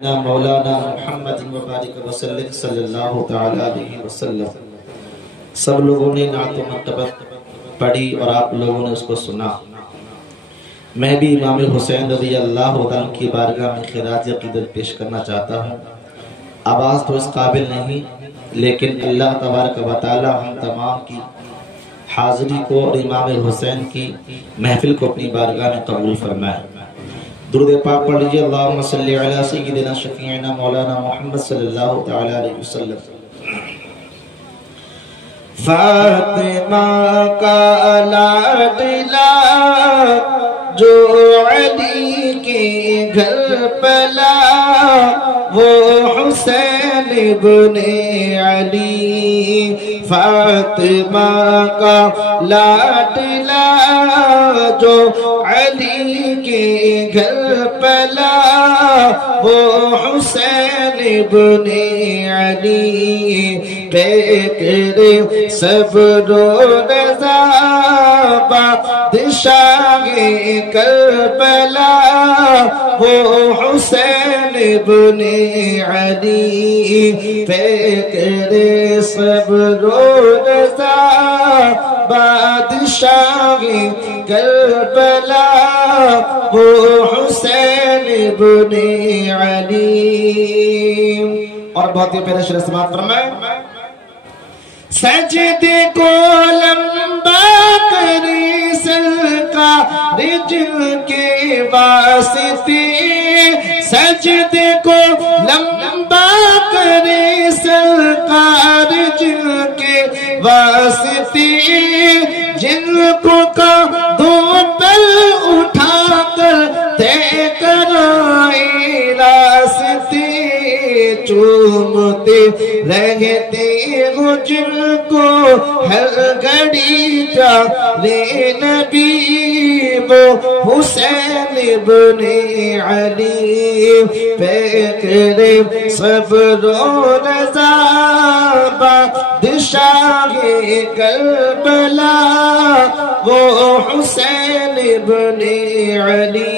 مولانا محمد مبارک وسلم صلی اللہ تعالی علیہ وسلم۔ سب لوگوں نے نعت و مرتبت پڑھی اور آپ لوگوں نے اس کو سنا۔ میں بھی امام حسین رضی اللہ عنہ کی بارگاہ میں خراج عقیدت پیش کرنا چاہتا ہوں۔ آواز تو اس قابل نہیں، لیکن اللہ تبارک و تعالی ہم تمام کی حاضری کو اور امام حسین کی محفل کو اپنی بارگاہ میں قبول فرمائے۔ درود پاک پڑھ لیجئے، اللہم صلی علی سیدنا شفیعنا مولانا محمد صلی اللہ تعالی علیہ وسلم۔ فاطمہ کا لاڈلا جو علی کے گھر پلا، وہ حسین ابن علی۔ فاطمہ کا لاڈلا جو علی کے گھر پلا، وہ حسین ابن علی۔ پیکر صبر و رضا بادشاہ کربلا، وہ حسین ابن علی۔ پیکر صبر و رضا بادشاہ کربلا، وہ حسین ابن علی۔ اور بہت ہی پیارا شعر سماعت فرمائے۔ سجدے کو لمبا کری سرکار جن کے واسطے، سجدے کو لمبا کری سرکار جن کے واسطے، جن کو کندھوں پر اٹھا کر طے کرائے راستے، چومتے رہتے ہو جن کو ہر گھڑی پیارے نبی، وہ حسین ابن علی۔ پیکر صبر و رضا بادشاہ کربلا، وہ حسین ابن علی۔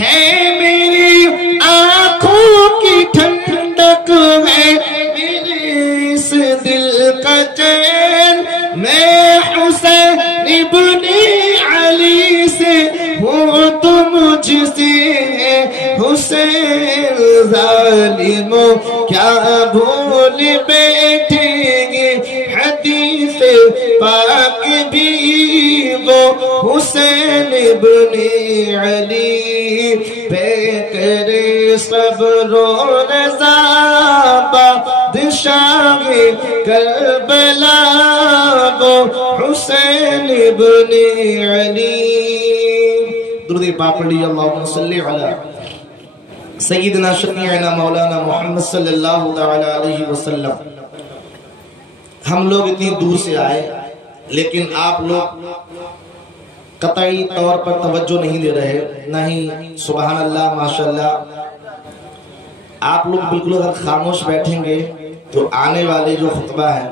ہے میری آنکھوں کی ٹھنڈک، ہے میرے اس دل کا چین، میں حسین ابن علی سے ہوں تو مجھ سے ہے حسین۔ ظالموں کیا بھول بیٹھیں گے حدیث پاک بھی، وہ حسین ابن علی۔ پیکر صبر و رضا بادشاہ کربلا، وہ حسین ابن علی۔ درود پاک پڑھ لیجئے، اللہم صلی علی سیدنا شفیعنا مولانا محمد صلی اللہ تعالی علیہ وسلم۔ ہم لوگ اتنی دور سے آئے، لیکن آپ لوگ قطعی طور پر توجہ نہیں دے رہے، نہ ہی سبحان اللہ ماشاءاللہ۔ آپ لوگ بالکل اگر خاموش بیٹھیں گے تو آنے والے جو خطبہ ہے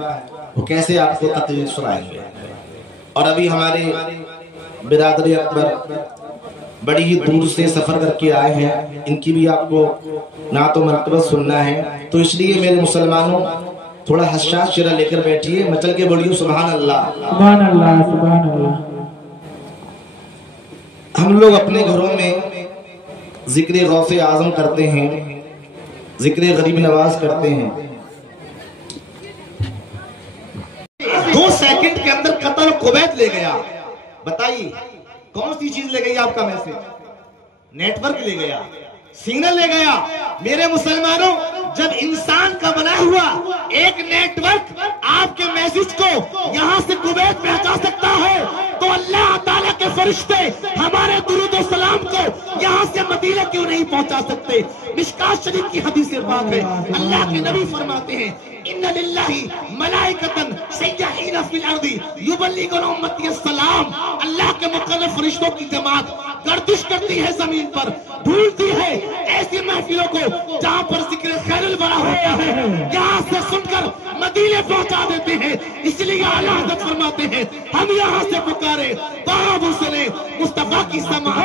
وہ کیسے آپ کو تقریر سنائیں گے۔ اور ابھی ہمارے برادری اکبر بڑی ہی دور سے سفر کر کے آئے ہیں، ان کی بھی آپ کو نعت و مرتبت سننا ہے، تو اس لیے میرے مسلمانوں تھوڑا حساس چہرہ لے کر بیٹھیے، مچل کے بولیے سبحان اللہ سبحان اللہ سبحان اللہ۔ ہم لوگ اپنے گھروں میں ذکر غوث اعظم کرتے ہیں، ذکر غریب نواز کرتے ہیں۔ 2 سیکنڈ کے اندر قطر و کویت لے گیا، بتائیے کون سی چیز لے گئی آپ کا میسج؟ نیٹ ورک لے گیا، سگنل لے گیا۔ میرے مسلمانوں، جب انسان کا بنا ہوا ایک نیٹ ورک آپ کے میسج کو یہاں سے کویت پہنچا سکتا ہے، تو اللہ تعالیٰ کے فرشتے ہمارے درود و سلام کو یہاں سے مدینہ کیوں نہیں پہنچا سکتے؟ مشکات شریف کی حدیث پاک ہے، اللہ کے نبی فرماتے ہیں ان للہ ملائکۃ سیاحین فی الارض یبلغون امتی السلام۔ اللہ کے مقرب فرشتوں کی جماعت گردش کرتی ہے زمین پر، ڈھونڈتی ہے ایسی محفلوں کو جہاں پر ذکر خیر الورا ہوتا ہے، یہاں سے سن کر مدینے پہنچا دیتے ہیں۔ اس لیے اعلیٰ حضرت فرماتے ہیں ہم یہاں سے پکارے باب سنے مصطفیٰ کی سماعت۔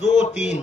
2-3,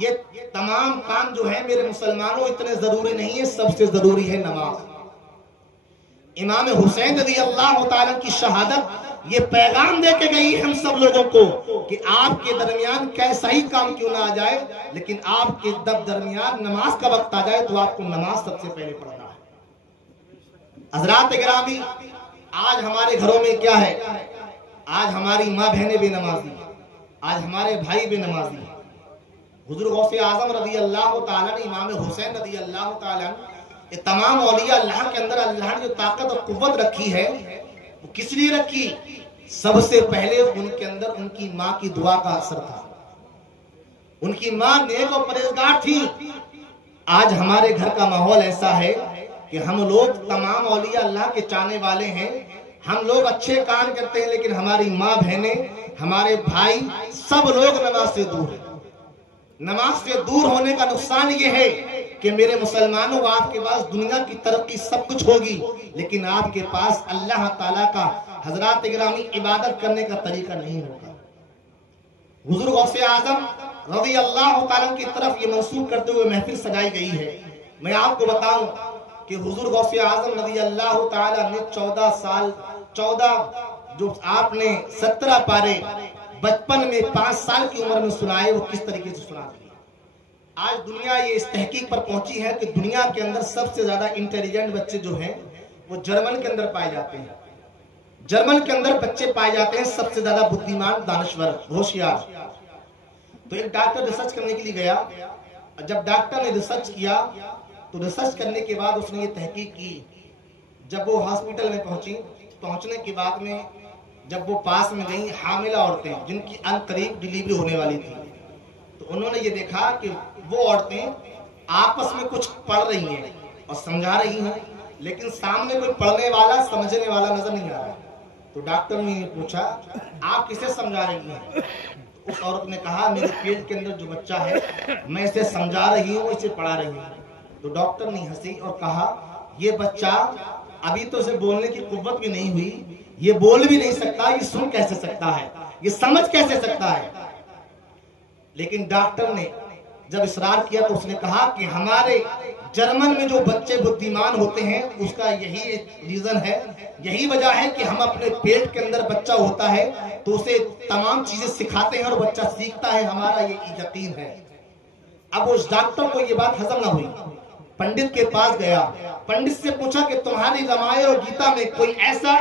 یہ تمام کام جو ہے میرے مسلمانوں اتنے ضروری نہیں ہے، سب سے ضروری ہے نماز۔ امام حسین رضی اللہ تعالیٰ کی شہادت یہ پیغام دے کے گئی ہم سب لوگوں کو کہ آپ کے درمیان کیسا ہی کام کیوں نہ آ جائے، لیکن آپ کے درمیان نماز کا وقت آ جائے تو آپ کو نماز سب سے پہلے پڑھنا ہے۔ حضرات گرامی، آج ہمارے گھروں میں کیا ہے؟ آج ہماری ماں بہنیں بے نمازی، آج ہمارے بھائی بے نمازی۔ حضور غوث اعظم رضی اللہ تعالیٰ نے، امام حسین رضی اللہ تعالیٰ نے، یہ تمام اولیاء اللہ کے اندر اللہ نے جو طاقت اور قوت رکھی ہے وہ کس لیے رکھی؟ سب سے پہلے ان کے اندر ان کی ماں کی دعا کا اثر تھا۔ ان کی ماں نیک اور پرہیزگار تھی۔ آج ہمارے گھر کا ماحول ایسا ہے کہ ہم لوگ تمام اولیاء اللہ کے چاہنے والے ہیں، ہم لوگ اچھے کام کرتے ہیں، لیکن ہماری ماں بہنیں، ہمارے بھائی سب لوگ نماز سے دور ہیں۔ نماز سے دور ہونے کا نقصان یہ ہے کہ میرے مسلمانوں، آپ کے پاس دنیا کی ترقی سب کچھ ہوگی، لیکن آپ کے پاس اللہ تعالیٰ کا، حضرات گرامی، عبادت کرنے کا طریقہ نہیں ہوگا۔ حضور غوث اعظم رضی اللہ تعالیٰ کی طرف یہ منسوب کرتے ہوئے محفل سجائی گئی ہے۔ میں آپ کو بتاؤں کہ حضور غوث اعظم رضی اللہ تعالیٰ نے 14 جو آپ نے 17 پارے بچپن میں 5 سال کی عمر میں سنائے، وہ کس طریقے سے سنا دیے۔ آج دنیا یہ اس تحقیق پر پہنچی ہے کہ دنیا کے اندر سب سے زیادہ انٹیلیجنٹ بچے جو ہیں وہ جرمن کے اندر پائے جاتے ہیں۔ جرمن کے اندر بچے پائے جاتے ہیں سب سے زیادہ بدھیمان، دانشور، ہوشیار۔ تو ایک ڈاکٹر ریسرچ کرنے کے لیے گیا، جب ڈاکٹر نے ریسرچ کیا تو ریسرچ کرنے کے بعد اس نے یہ تحقیق کی۔ جب وہ ہاسپٹل میں پہنچنے کے بعد میں جب وہ پاس میں گئیں حاملہ عورتیں جن کی ان قریب ڈیلیوری ہونے والی تھی، تو انہوں نے یہ دیکھا کہ وہ عورتیں آپس میں کچھ پڑھ رہی ہیں اور سمجھا رہی ہیں، لیکن سامنے کوئی پڑھنے والا، سمجھنے والا نظر نہیں آ رہا۔ تو ڈاکٹر نے پوچھا آپ کسے سمجھا رہی ہیں؟ اس عورت نے کہا میرے پیٹ کے اندر جو بچہ ہے میں اسے سمجھا رہی ہوں، اسے پڑھا رہی ہوں۔ تو ڈاکٹر نے ہنسی اور کہا یہ بچہ ابھی تو اسے بولنے کی قوت بھی نہیں ہوئی، یہ بول بھی نہیں سکتا، یہ سن کیسے سکتا ہے، یہ سمجھ کیسے سکتا ہے؟ لیکن ڈاکٹر نے جب اصرار کیا تو اس نے کہا کہ ہمارے جرمن میں جو بچے بدھیمان ہوتے ہیں اس کا یہی ریزن ہے، یہی وجہ ہے کہ ہم اپنے پیٹ کے اندر بچہ ہوتا ہے تو اسے تمام چیزیں سکھاتے ہیں اور بچہ سیکھتا ہے، ہمارا یہ یقین ہے۔ اب اس ڈاکٹر کو یہ بات ہضم نہ ہوئی، پنڈت کے پاس گیا، پنڈت سے پوچھا کہ تمہاری رامائن اور گیتا میں کوئی ایسا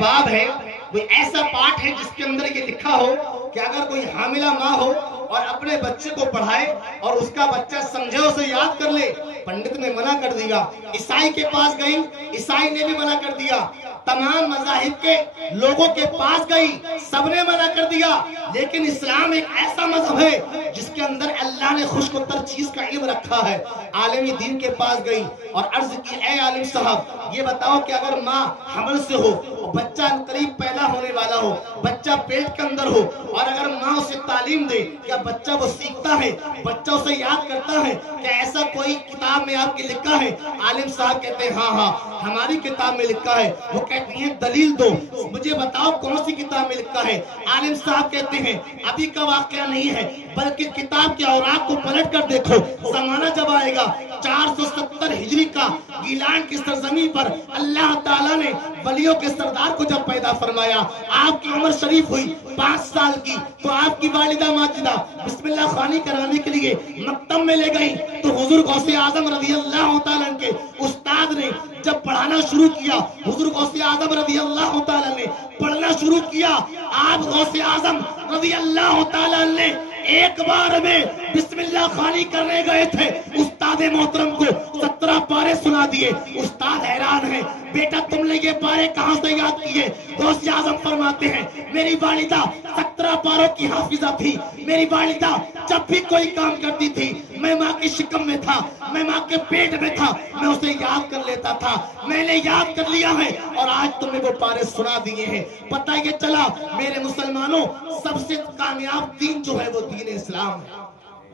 باب ہے، کوئی ایسا پاٹ ہے جس کے اندر یہ لکھا ہو کہ اگر کوئی حاملہ ماں ہو اور اپنے بچے کو پڑھائے اور اس کا بچہ سمجھے، اسے یاد کر لے؟ پنڈت نے منع کر دیا۔ عیسائی کے پاس گئی، عیسائی نے بھی منع کر دیا، تمام مذاہب کے لوگوں کے پاس گئی، سب نے منع کر دیا۔ لیکن اسلام ایک ایسا مذہب ہے جس کے اندر اللہ نے خشک و تر چیز کا علم رکھا ہے۔ عالمی دین کے پاس گئی اور عرض کی اے عالم صاحب یہ بتاؤ کہ اگر ماں حمل سے ہو، بچہ قریب پیدا ہونے والا ہو، بچہ پیٹ کے اندر ہو، اور اگر ماں اسے تعلیم دے، کیا بچہ وہ سیکھتا ہے، بچہ اسے یاد کرتا ہے؟ کیا ایسا کوئی کتاب میں آپ کی لکھا ہے؟ عالم صاحب کہتے ہیں ہاں ہماری کتاب میں لکھا ہے۔ وہ کہتی ہیں دلیل دو، مجھے بتاؤ کون سی کتاب میں لکھا ہے؟ عالم صاحب کہتے ہیں ابھی کا واقعہ نہیں ہے بلکہ کتاب کے اوراق کو پلٹ کر دیکھو، زمانہ جب آئے گا 470 ہجری کا، گیلان کی سرزمین پر اللہ تعالیٰ نے ولیوں کے سردار کو جب پیدا فرمایا، آپ کی عمر شریف ہوئی 5 سال کی، تو آپ کی والدہ ماجدہ بسم اللہ خوانی کرانے کے لیے مکتب میں لے گئی، تو حضور غوث اعظم رضی اللہ تعالیٰ کے استاد نے جب پڑھانا شروع کیا، حضور غوث اعظم رضی اللہ تعالیٰ نے پڑھنا شروع کیا، آپ غوث اعظم رضی اللہ تعالیٰ نے ایک بار میں بسم اللہ خوانی کرنے گئے تھے، استاد محترم کو 17 پارے سنا دیے۔ استاد حیران ہے، بیٹا تم نے یہ پارے کہاں سے یاد کیے؟ غوث اعظم فرماتے ہیں میری والدہ 17 پاروں کی حافظہ تھی، میری والدہ جب بھی کوئی کام کرتی تھی میں ماں کی شکم میں تھا، میں ماں کے پیٹ میں تھا، میں اسے یاد کر لیتا تھا، میں نے یاد کر لیا ہے اور آج تم نے وہ پارے سنا دیے ہیں۔ پتہ یہ چلا میرے مسلمانوں سب سے کامیاب دین جو ہے وہ دین اسلام ہے۔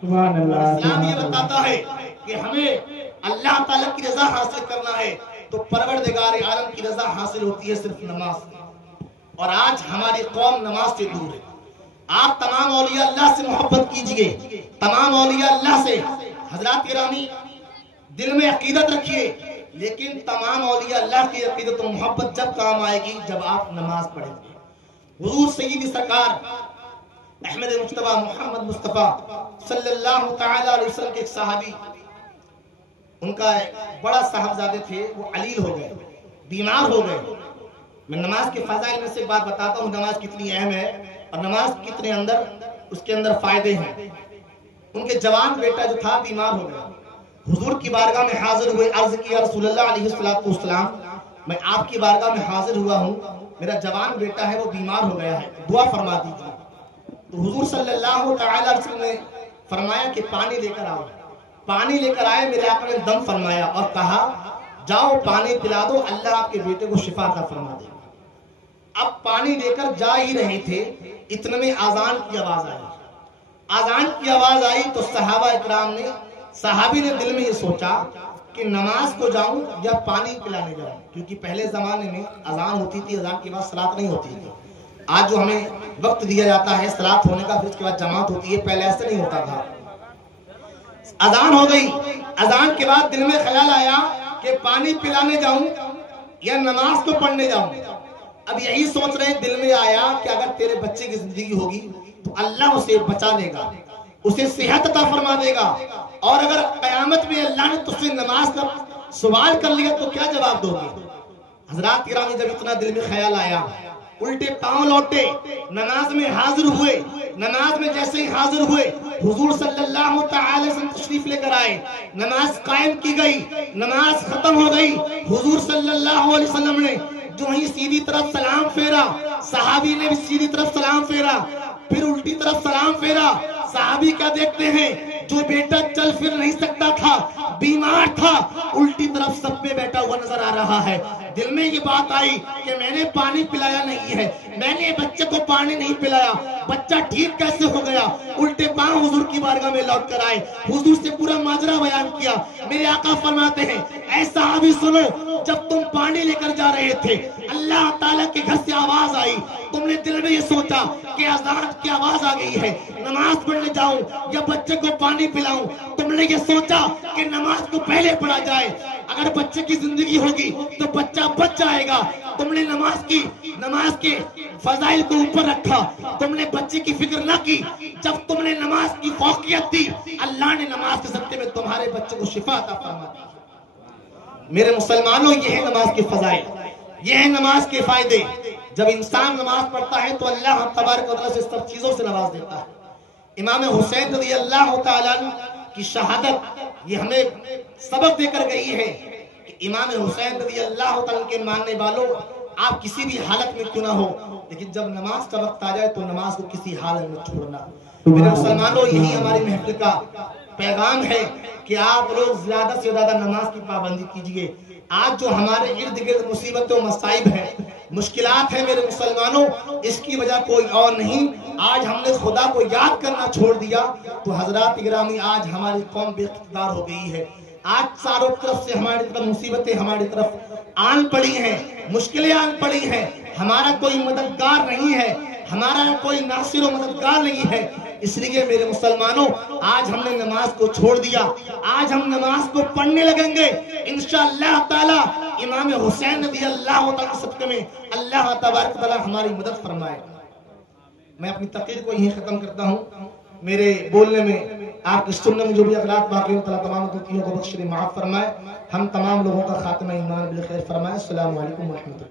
سبحان اللہ۔ اسلام یہ بتاتا ہے کہ ہمیں اللہ تعالیٰ کی رضا حاصل کرنا ہے تو پروردگار عالم کی رضا حاصل ہوتی ہے صرف نماز سے، اور آج ہماری قوم نماز سے دور ہے۔ آپ تمام اولیاء اللہ سے محبت کیجئے، تمام اولیاء اللہ سے حضرات گرامی دل میں عقیدت رکھیے، لیکن تمام اولیاء اللہ کی عقیدت و محبت جب کام آئے گی جب آپ نماز پڑھیں گے۔ حضور سیدی سرکار احمد مجتبی محمد مصطفیٰ صلی اللہ تعالی علیہ وسلم کے ایک صحابی، ان کا بڑا صاحبزادے تھے، وہ علیل ہو گئے، بیمار ہو گئے۔ میں نماز کے فضائل میں سے ایک بات بتاتا ہوں، نماز کتنی اہم ہے اور نماز کتنے اس کے اندر فائدے ہیں۔ ان کے جوان بیٹا جو تھا بیمار ہو گیا، حضور کی بارگاہ میں حاضر ہوئے، عرض کیا رسول اللہ علیہ السلام میں آپ کی بارگاہ میں حاضر ہوا ہوں، میرا جوان بیٹا ہے وہ بیمار ہو گیا ہے، دعا فرما دیجیے۔ تو حضور صلی اللہ تعالی علیہ وسلم نے فرمایا کہ پانی لے کر آؤ۔ پانی لے کر آئے، میرے آقا نے دم فرمایا اور کہا جاؤ پانی پلا دو، اللہ آپ کے بیٹے کو شفا عطا فرما دے۔ اب پانی لے کر جا ہی رہے تھے، اتنے میں آذان کی آواز آئی۔ آذان کی آواز آئی تو صحابہ اکرام نے، صحابی نے دل میں یہ سوچا کہ نماز کو جاؤں یا پانی پلانے جاؤں، کیونکہ پہلے زمانے میں اذان ہوتی تھی، اذان کے بعد صلاۃ نہیں ہوتی تھی۔ آج جو ہمیں وقت دیا جاتا ہے صلاۃ ہونے کا، پھر اس کے بعد جماعت ہوتی ہے، پہلے ایسے نہیں ہوتا تھا۔ اذان ہو گئی، اذان کے بعد دل میں خیال آیا کہ پانی پلانے جاؤں یا نماز کو پڑھنے جاؤں۔ اب یہی سوچ رہے دل میں آیا کہ اگر تیرے بچے کی زندگی ہوگی تو اللہ اسے بچا لے گا، اسے صحت عطا فرما دے گا، اور اگر قیامت میں اللہ نے تجھ سے نماز کا سوال کر لیا تو کیا جواب دو گے؟ حضرات گرامی جب اتنا دل میں خیال آیا، الٹے پاؤں لوٹے، نماز میں حاضر ہوئے۔ نماز میں جیسے ہی حاضر ہوئے، حضور صلی اللہ تعالی وسلم تشریف لے کر آئے، نماز قائم کی گئی، نماز ختم ہو گئی۔ حضور صلی اللہ علیہ وسلم نے جو ہی سیدھی طرف سلام پھیرا، صحابی نے بھی سیدھی طرف سلام پھیرا، پھر الٹی طرف سلام پھیرا۔ صحابی کیا دیکھتے ہیں، جو بیٹا چل پھر نہیں سکتا تھا، بیمار تھا، الٹی طرف سب پہ بیٹھا ہوا نظر آ رہا ہے۔ دل میں یہ بات آئی کہ میں نے پانی پلایا نہیں ہے، میں نے بچے کو پانی نہیں پلایا، بچہ ٹھیک کیسے ہو گیا؟ الٹے پاؤں حضور کی بارگاہ میں لوٹ کر آئے، حضور سے پورا ماجرا بیان کیا۔ میرے آقا فرماتے ہیں اے صحابی سنو، جب تم پانی لے کر جا رہے تھے، اللہ تعالیٰ کے گھر سے آواز آئی، تم نے دل میں یہ سوچا کہ اذان کی آواز آ گئی ہے، نماز پڑھنے جاؤں یا بچے کو پانی پلاؤں؟ تم نے یہ سوچا کہ نماز کو پہلے پڑھا جائے، اگر بچے کی زندگی ہوگی تو بچہ بچ جائے گا۔ تم نے نماز کے فضائل کو اوپر رکھا، تم نے بچے کی فکر نہ کی۔ جب تم نے نماز کی فوقیت دی، اللہ نے نماز کے صدقے میں تمہارے بچے کو شفا عطا فرما دی۔ میرے مسلمانوں، یہ ہے نماز کے فضائل، یہ ہے نماز کے فائدے۔ جب انسان نماز پڑھتا ہے تو اللہ تبارک و تعالیٰ سے سب چیزوں سے نواز دیتا ہے۔ امام حسین رضی اللہ تعالیٰ کی شہادت یہ ہمیں سبق دے کر گئی ہے کہ امام حسین رضی اللہ تعالیٰ کے ماننے والوں، آپ کسی بھی حالت میں کیوں نہ ہو، لیکن جب نماز کا وقت آ جائے تو نماز کو کسی حالت میں چھوڑنا۔ میرے مسلمانوں، یہی ہماری محفل کا پیغام ہے کہ آپ لوگ زیادہ سے زیادہ نماز کی پابندی کیجئے۔ آج جو ہمارے ارد گرد مصیبتیں و مصائب ہیں، مشکلات ہیں، میرے مسلمانوں، اس کی وجہ کوئی اور نہیں، آج ہم نے خدا کو یاد کرنا چھوڑ دیا تو حضرات گرامی آج ہماری قوم بے اقتدار ہو گئی ہے۔ آج چاروں طرف سے ہماری طرف مصیبتیں ہماری طرف آن پڑی ہیں، مشکلیں آن پڑی ہیں، ہمارا کوئی مددگار نہیں ہے، ہمارا کوئی ناصر و مددگار نہیں ہے۔ اس لیے میرے مسلمانوں، آج ہم نے نماز کو چھوڑ دیا، آج ہم نماز کو پڑھنے لگیں گے انشاءاللہ تعالی۔ امام حسین رضی اللہ تعالیٰ صدقے میں اللہ تبارک تعالیٰ ہماری مدد فرمائے۔ میں اپنی تقریر کو یہیں ختم کرتا ہوں۔ میرے بولنے میں، آپ کی سننے میں جو بھی اغلاط باقی ہوں، اللہ تمام غلطیوں کو بخش معاف فرمائے، ہم تمام لوگوں کا خاتمہ ایمان بالخیر فرمائے۔ السلام علیکم ورحمۃ اللہ۔